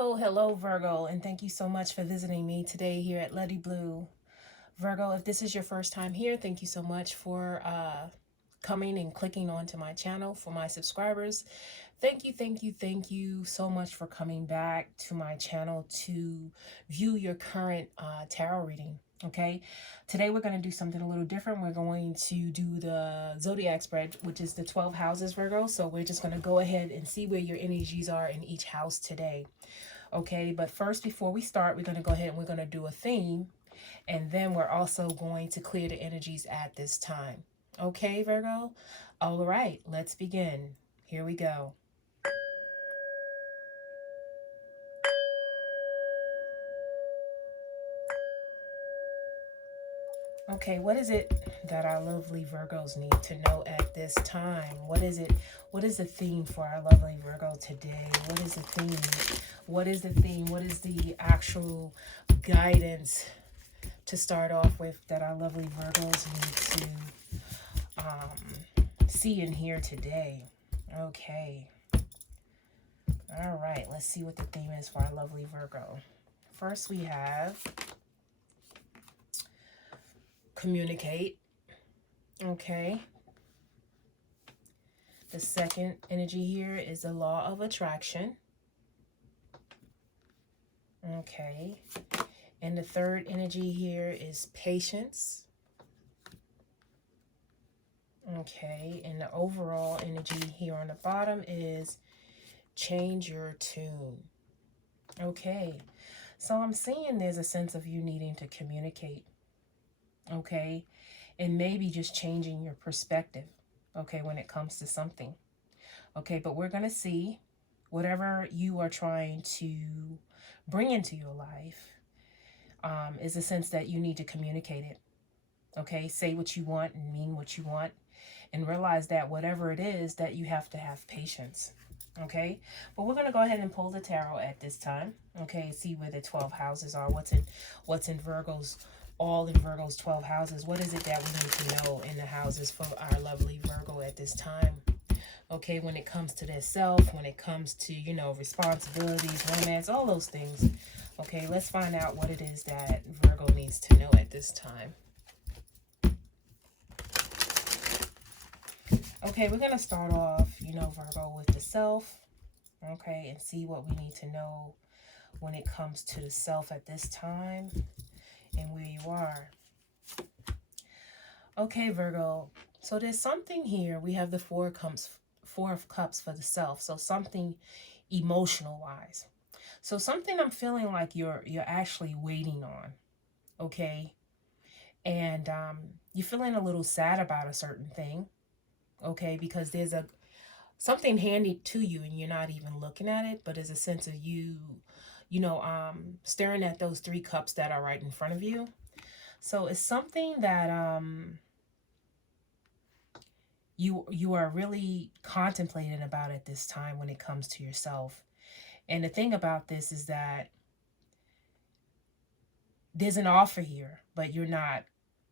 Hello, Virgo, and thank you so much for visiting me today here at Letiblu. Virgo, if this is your first time here, thank you so much for coming and clicking onto my channel. For my subscribers, thank you so much for coming back to my channel to view your current tarot reading. Okay, today we're going to do something a little different. We're going to do the zodiac spread, which is the 12 houses, Virgo. So we're just going to go ahead and see where your energies are in each house today. Okay, but first, before we start, we're going to go ahead and we're going to do a theme, and then we're also going to clear the energies at this time. Okay, Virgo? All right, let's begin. Here we go. Okay, what is it that our lovely Virgos need to know at this time? What is it? What is the theme for our lovely Virgo today? What is the theme? What is the theme? What is the actual guidance to start off with that our lovely Virgos need to see and hear today? Okay. All right, let's see what the theme is for our lovely Virgo. First, we have communicate. Okay. The second energy here is the law of attraction. Okay. And the third energy here is patience. Okay. And the overall energy here on the bottom is change your tune. Okay. So I'm seeing there's a sense of you needing to communicate. Okay. And maybe just changing your perspective. Okay. When it comes to something. Okay. But we're going to see whatever you are trying to bring into your life is a sense that you need to communicate it. Okay. Say what you want and mean what you want. And realize that whatever it is, that you have to have patience. Okay, but we're going to go ahead and pull the tarot at this time. Okay, see where the 12 houses are. What's in Virgo's, all in Virgo's 12 houses. What is it that we need to know in the houses for our lovely Virgo at this time? Okay, when it comes to their self, when it comes to, you know, responsibilities, romance, all those things. Okay, let's find out what it is that Virgo needs to know at this time. Okay, we're going to start off, you know, Virgo, with the self. Okay, and see what we need to know when it comes to the self at this time and where you are. Okay, Virgo. So there's something here. We have the Four of Cups for the self. So something emotional-wise. So something I'm feeling like you're actually waiting on. Okay, and you're feeling a little sad about a certain thing. Okay, because there's something handed to you and you're not even looking at it, but there's a sense of you know, staring at those 3 cups that are right in front of you. So it's something that you are really contemplating about at this time when it comes to yourself. And the thing about this is that there's an offer here, but you're not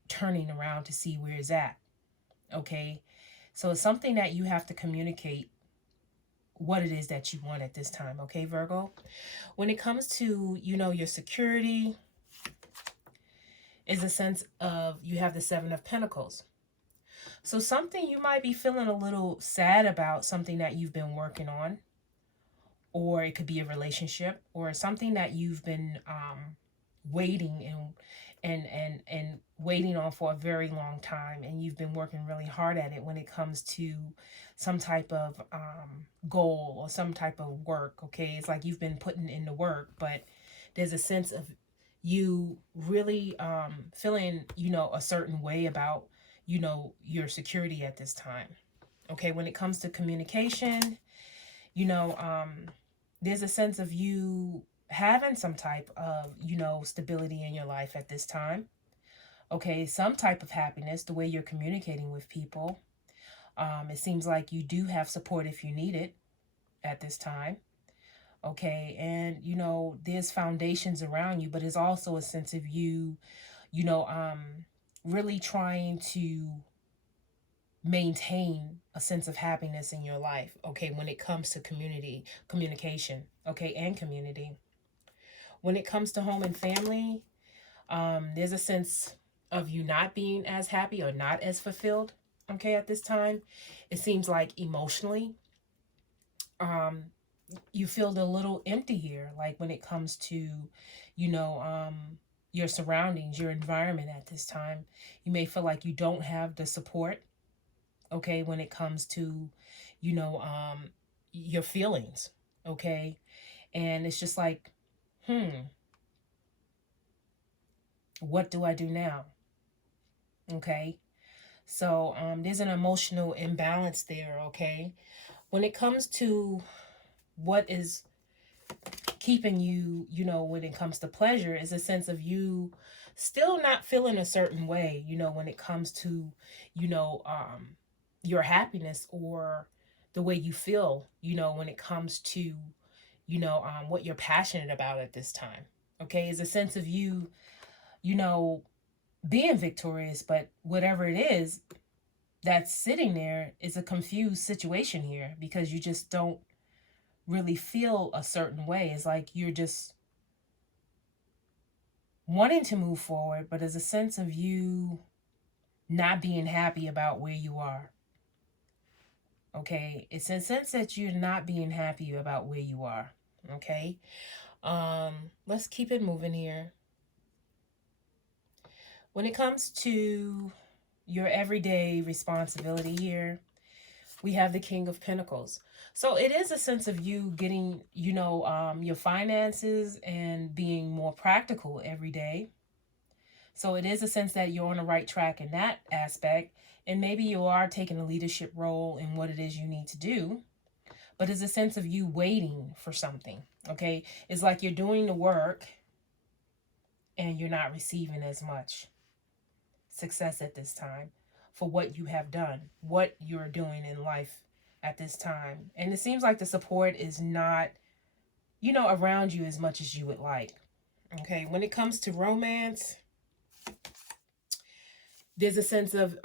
turning around to see where it's at. Okay, so it's something that you have to communicate what it is that you want at this time. Okay, Virgo, when it comes to, you know, your security is a sense of, you have the 7 of Pentacles. So something you might be feeling a little sad about, something that you've been working on, or it could be a relationship or something that you've been waiting and waiting on for a very long time, and you've been working really hard at it when it comes to some type of goal or some type of work. Okay, it's like you've been putting in the work, but there's a sense of you really feeling, you know, a certain way about, you know, your security at this time. Okay, when it comes to communication, you know, there's a sense of you having some type of, you know, stability in your life at this time. Okay, some type of happiness, the way you're communicating with people. It seems like you do have support if you need it at this time. Okay, and, you know, there's foundations around you, but there's also a sense of you, you know, really trying to maintain a sense of happiness in your life, okay, when it comes to communication, okay, and community. When it comes to home and family, there's a sense of you not being as happy or not as fulfilled, okay, at this time. It seems like emotionally, um, you feel a little empty here, like when it comes to, you know, your surroundings, your environment at this time. You may feel like you don't have the support, okay, when it comes to, you know, your feelings, okay? And it's just like, what do I do now? Okay. So there's an emotional imbalance there, okay? When it comes to what is keeping you, you know, when it comes to pleasure, is a sense of you still not feeling a certain way, you know, when it comes to, you know, your happiness or the way you feel, you know, when it comes to, you know, what you're passionate about at this time. Okay, is a sense of you, you know, being victorious, but whatever it is that's sitting there is a confused situation here because you just don't really feel a certain way. It's like you're just wanting to move forward, but there's a sense of you not being happy about where you are. Okay, it's a sense that you're not being happy about where you are. Okay, let's keep it moving here. When it comes to your everyday responsibility here, we have the King of Pentacles. So it is a sense of you getting, you know, your finances and being more practical every day. So it is a sense that you're on the right track in that aspect. And maybe you are taking a leadership role in what it is you need to do. But it's a sense of you waiting for something. Okay. It's like you're doing the work and you're not receiving as much success at this time for what you have done, what you're doing in life at this time. And it seems like the support is not, you know, around you as much as you would like. Okay. When it comes to romance, there's a sense of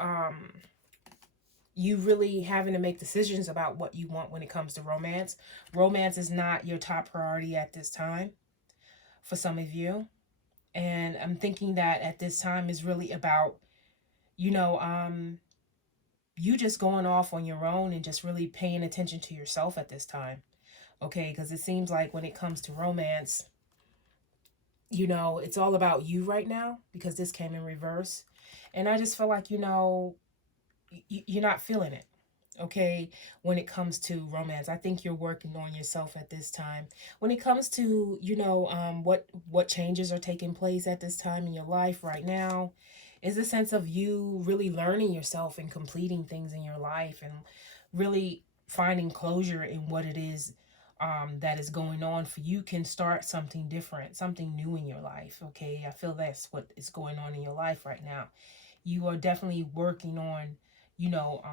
you really having to make decisions about what you want when it comes to romance. Romance is not your top priority at this time for some of you. And I'm thinking that at this time is really about, you know, you just going off on your own and just really paying attention to yourself at this time. Okay, because it seems like when it comes to romance, you know, it's all about you right now because this came in reverse. And I just feel like, you know, you're not feeling it. Okay, when it comes to romance, I think you're working on yourself at this time. When it comes to, you know, what changes are taking place at this time in your life right now, is a sense of you really learning yourself and completing things in your life and really finding closure in what it is that is going on for you. Can start something different, something new in your life. Okay, I feel that's what is going on in your life right now. You are definitely working on, you know,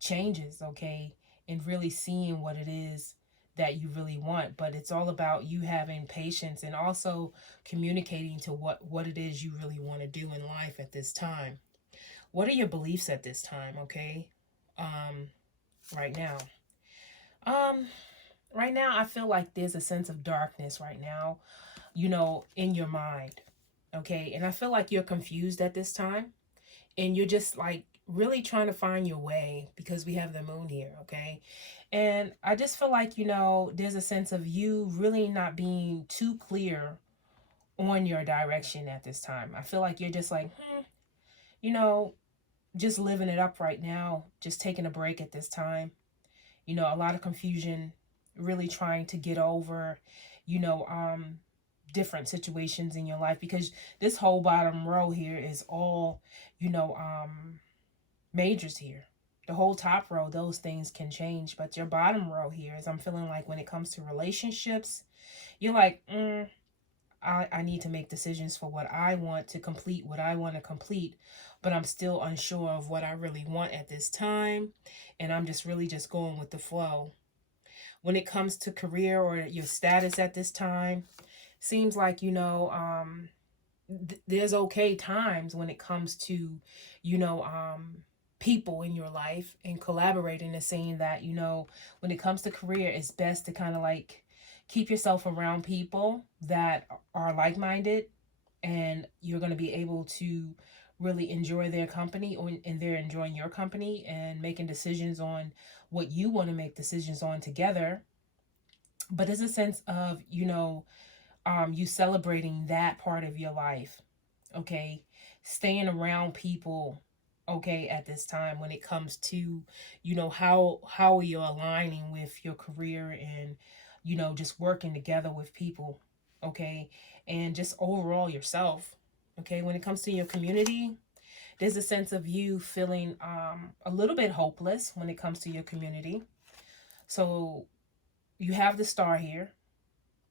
changes, okay, and really seeing what it is that you really want. But it's all about you having patience and also communicating to what it is you really want to do in life at this time. What are your beliefs at this time, okay? Right now. Um, right now I feel like there's a sense of darkness right now, you know, in your mind. Okay? And I feel like you're confused at this time and you're just like really trying to find your way because we have the moon here, okay? And I just feel like, you know, there's a sense of you really not being too clear on your direction at this time. I feel like you're just like, you know, just living it up right now, just taking a break at this time. You know, a lot of confusion, really trying to get over, you know, different situations in your life because this whole bottom row here is all, you know, majors here. The whole top row, those things can change, but your bottom row here is I'm feeling like when it comes to relationships, you're like, I need to make decisions for what I want to complete, what I want to complete, but I'm still unsure of what I really want at this time, and I'm just really just going with the flow. When it comes to career or your status at this time, seems like, you know, there's okay times when it comes to, you know, people in your life, and collaborating and saying that, you know, when it comes to career, it's best to kind of like keep yourself around people that are like-minded, and you're going to be able to really enjoy their company, or and they're enjoying your company, and making decisions on what you want to make decisions on together. But it's a sense of, you know, you celebrating that part of your life, okay? Staying around people, okay, at this time when it comes to, you know, how you're aligning with your career, and, you know, just working together with people, okay? And just overall yourself, okay? When it comes to your community, there's a sense of you feeling a little bit hopeless when it comes to your community. So you have the star here,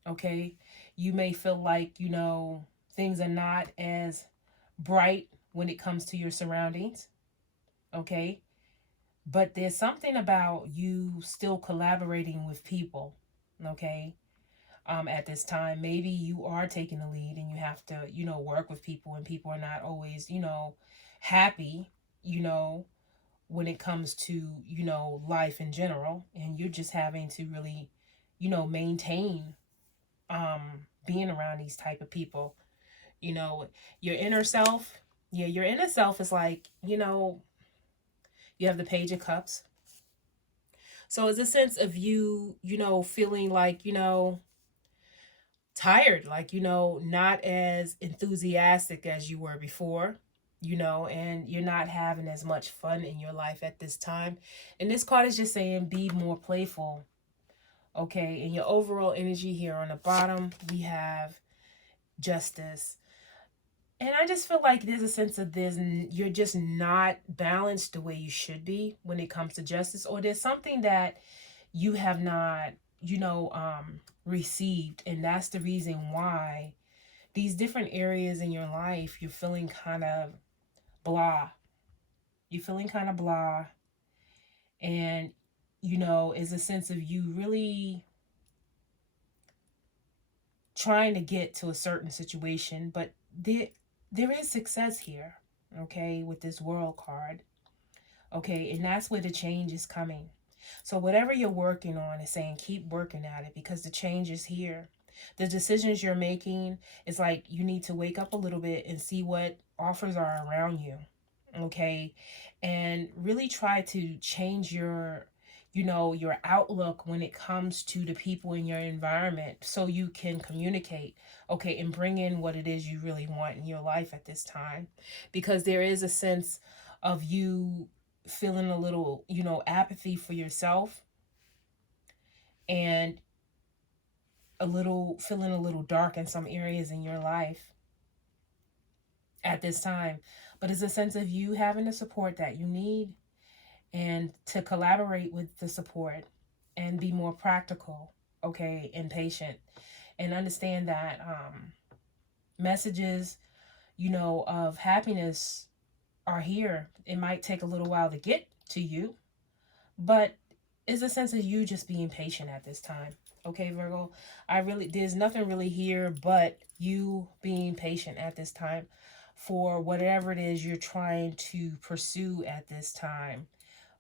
okay? You may feel like, you know, things are not as bright when it comes to your surroundings, okay? But there's something about you still collaborating with people, okay? At this time, maybe you are taking the lead, and you have to, you know, work with people, and people are not always, you know, happy, you know, when it comes to, you know, life in general, and you're just having to really, you know, maintain being around these type of people. You know, your inner self, yeah, your inner self is like, you know, you have the Page of Cups. So it's a sense of you, you know, feeling like, you know, tired, like, you know, not as enthusiastic as you were before, you know, and you're not having as much fun in your life at this time. And this card is just saying be more playful, okay? And your overall energy here on the bottom, we have Justice. And I just feel like there's a sense of this, you're just not balanced the way you should be when it comes to justice, or there's something that you have not, you know, received. And that's the reason why these different areas in your life, you're feeling kind of blah. You're feeling kind of blah. And, you know, is a sense of you really trying to get to a certain situation, but there is success here, okay, with this World card, okay, and that's where the change is coming. So whatever you're working on is saying keep working at it, because the change is here. The decisions you're making is like you need to wake up a little bit and see what offers are around you, okay, and really try to change your, you know, your outlook when it comes to the people in your environment, so you can communicate, okay, and bring in what it is you really want in your life at this time. Because there is a sense of you feeling a little, you know, apathy for yourself, and a little feeling a little dark in some areas in your life at this time. But it's a sense of you having the support that you need, and to collaborate with the support, and be more practical, okay, and patient, and understand that messages, you know, of happiness are here. It might take a little while to get to you, but it's a sense of you just being patient at this time, okay, Virgo? There's nothing really here but you being patient at this time for whatever it is you're trying to pursue at this time,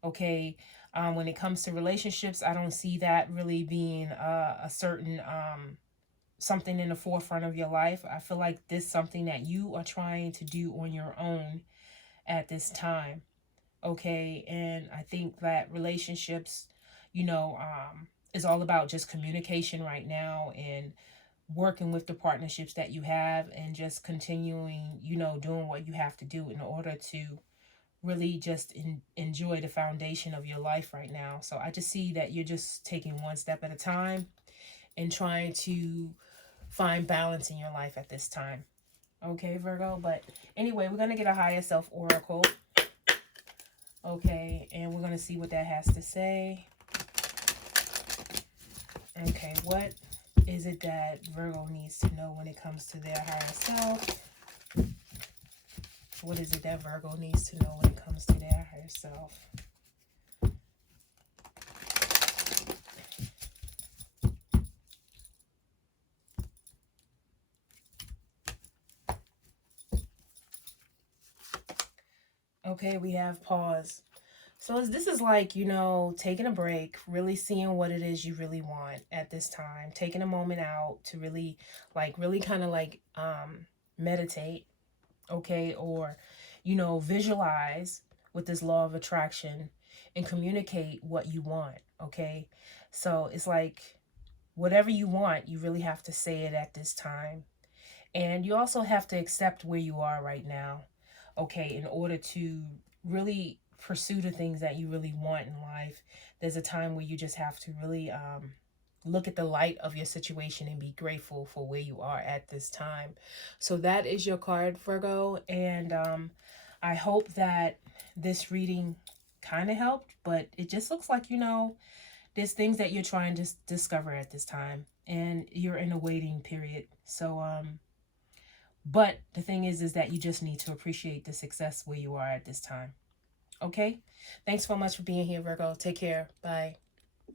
okay? When it comes to relationships, I don't see that really being a certain something in the forefront of your life. I feel like this is something that you are trying to do on your own at this time, okay? And I think that relationships, you know, is all about just communication right now, and working with the partnerships that you have, and just continuing, you know, doing what you have to do in order to really just enjoy the foundation of your life right now. So I just see that you're just taking one step at a time, and trying to find balance in your life at this time. Okay, Virgo? But anyway, we're going to get a higher self oracle. Okay, and we're going to see what that has to say. Okay, what is it that Virgo needs to know when it comes to their higher self? What is it that Virgo needs to know when it comes to their higher self? Okay, we have pause. So this is like, you know, taking a break, really seeing what it is you really want at this time, taking a moment out to really, like, really kind of like meditate, okay, or, you know, visualize with this law of attraction and communicate what you want, okay? So it's like whatever you want, you really have to say it at this time. And you also have to accept where you are right now, okay, in order to really pursue the things that you really want in life. There's a time where you just have to really look at the light of your situation and be grateful for where you are at this time. So that is your card, Virgo. And I hope that this reading kind of helped, but it just looks like, you know, there's things that you're trying to discover at this time and you're in a waiting period. So but the thing is that you just need to appreciate the success where you are at this time. Okay? Thanks so much for being here, Virgo. Take care. Bye.